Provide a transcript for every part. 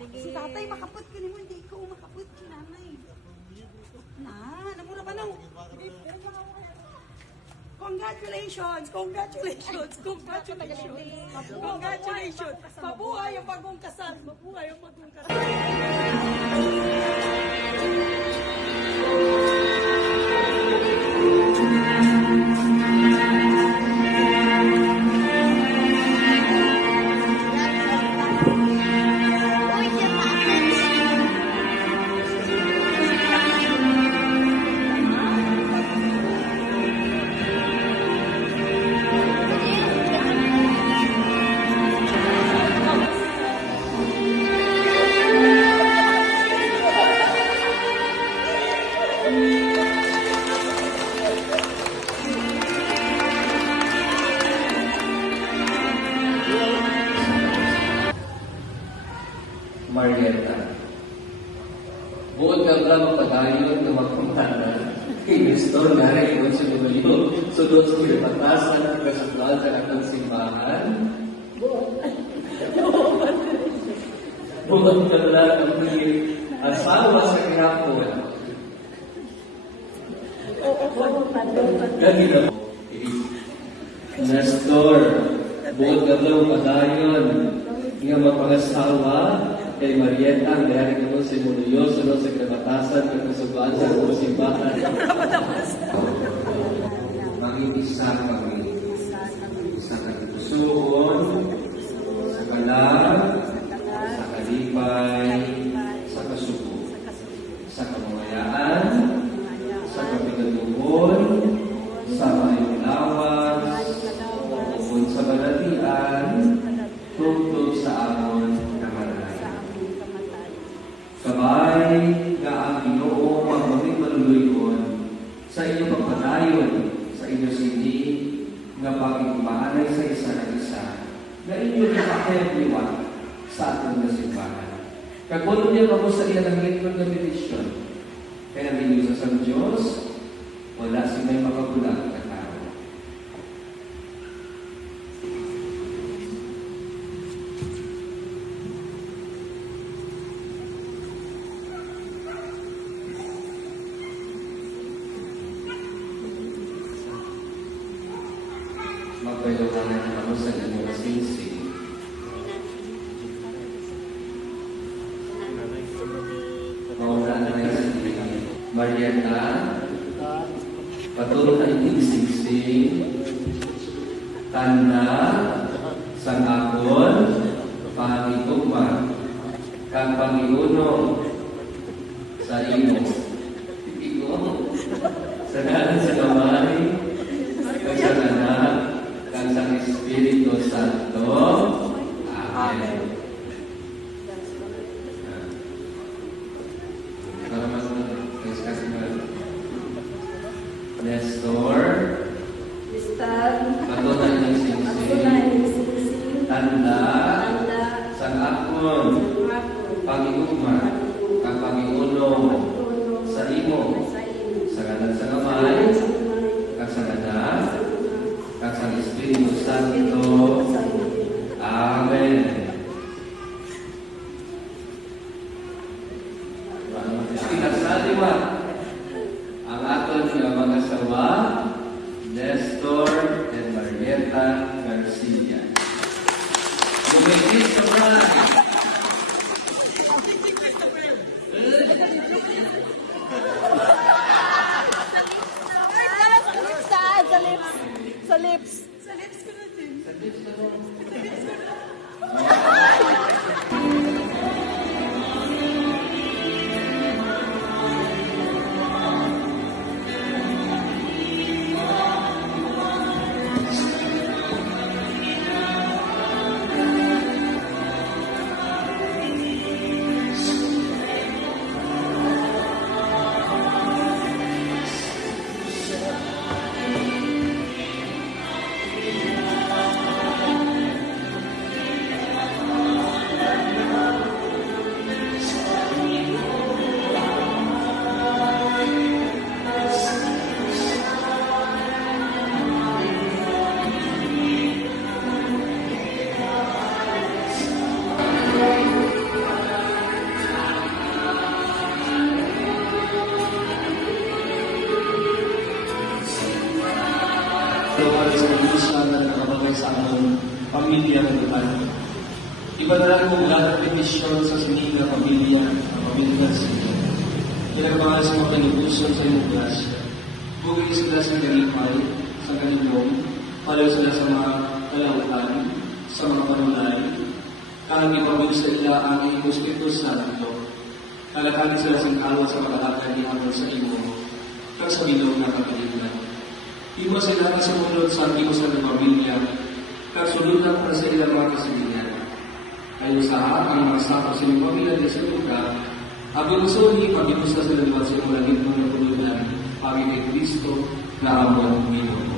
Si tatay makapot ka mo, hindi ikaw makapot ka nanay. Na, namura pa nang. Congratulations! Congratulations! Congratulations! Congratulations! Mabuhay ang bagong kasal! Mabuhay ang bagong kasal! Marieta. Buod ka lang pag-ayon na magpuntana kay Nestor na rin kung siya lumaliw. So doon sa pinapatasan at kasaplaan sa katang simbahan. Buod ka lang ang asawa sa kinapon. Gagi na po. Nestor, buod ka lang pag-ayon nga magpangasawa kay Marieta ang dahil ko sa Munuyo, sunod sa kabatasan, pagkasubaan sa mga simbahan. Mag-iisa kami sa katusuon, sa kalag, sa kalipay, sa kasuko, sa kamayaan, sa kapitaluhon, sa mayong lawas, o sa balatian, tungtod sa amon sabay nga ang Ginoo magmaming maluluyon sa inyong pagpadayon sa inyong sindi nga pagigmaanay sa isa na isa na inyong ipakayag-liwat sa atong nasimbahan. Kagulong niya kamo sa ilang litron na petisyon. Kaya namin sa Diyos, wala si may makabulang na tao. Magpailawanan ako sa inyong sinsing. Mauna na kayo sa tingin. Marieta, patulong na inyong sinsing, tanda, sangakon, pangitugma, kang Panginoon sa imo. Iko, sa dalan sa kamay, sa anak, sa Espiritu Santo. Amen. Salamat sa Nestor. Patunan ng singsing. Tanda. Sang-akon. Pangigugma. Ang Panginoon. Sa imo. Sa kanan sa kamay. Kag sa anak. Kag sa Espiritu Santo. Amen. Pinasaliwa ang aton nga mga sawa, Nestor and Marieta Garcia. Lumikit sa brand. Sa lips. Sa lips ko na din. Sa lips ko na din. para sa among pamilya ng lugar. Iba na lang kung wala ng petisyon sa sinila pamilya, ang pamilya ng sinila. Kinagawa sa mga kanibuson sa iyong grasya. Bugay sila sa kalipay, sa kanilong, palaw sila sa mga kalautan, sa mga panulay, kahit ipagod sa ila ang Espiritu Santo, kalakali sila sa kalwa sa makalakan ni Amor sa imo, kag sa bilog na kakalignan. Iwa sila na sumunod sa antibusan ng pamilya, kag sulutan para sa ilang mga kasilingan. Kayo sa ang magsako sa inyong pamilya di sa lugar, abang usuli, pag-ibusta sa lugar sa inyong langit mga pulunan, pagin kay Kristo na amon Ginoo.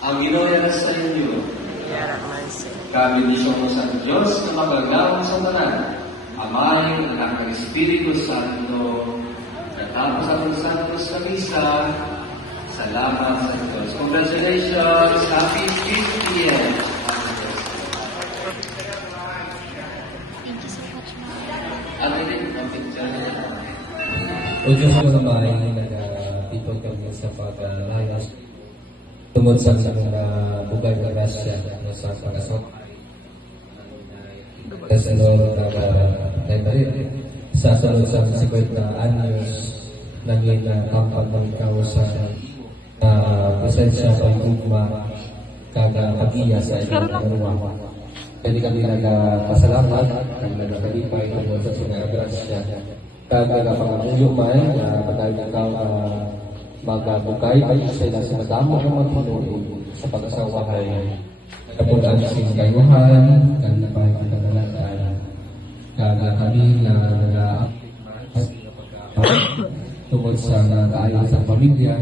Ang ginoya sa inyo, kabindisyon mo sa Diyos na magagawang sa tanan, Amay, Anak ng Espiritu Santo, katapos ang Santos sa Misa, salamat sa Diyos. Congratulations! Happy 50th! Ang itin, ang picture nila. O Diyos ko na bahay na nag-tipod kami sa pag-alayas tungod sa mga bugay na grasya na sa pag-asok. Kasi noon sa sunod sa 50 na anyos naging kampag ng ikaw sa presensya sa igugma kaga pag-iya sa ilang naruwa. Pwede kami nagpasalamat kami nagkalipay tungod sa mga grasya kaga pangamuyo man na pagkain ikaw magabukay sa ilang sinadamo ng magpunuin sa pag-asawahay kapulaan sa kayuhan kan pagkakalalaan kaga kami na tungkol sa kaayon sa pamilya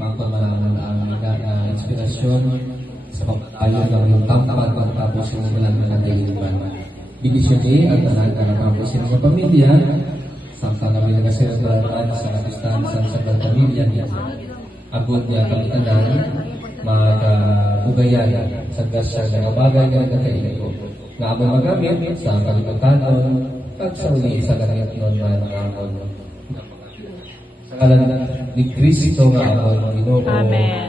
magpamalaman ang inspirasyon sa pagkaayon ng iyong tampad pagtapos ng walang nagayuman. Bigis yun at nakakapos sa pamilya sampai kami nagkasiratan sa kapistahan sa pamilya niya. Agod niya kalitanan, magabugayan sa gasya ng bagay na nagkakainin ko. Nga amon magamit sa kalipatanon, at sa uli sa ganit nun na nangamon. Sa kalan ni Kristo nga amon Ginoo. Amen.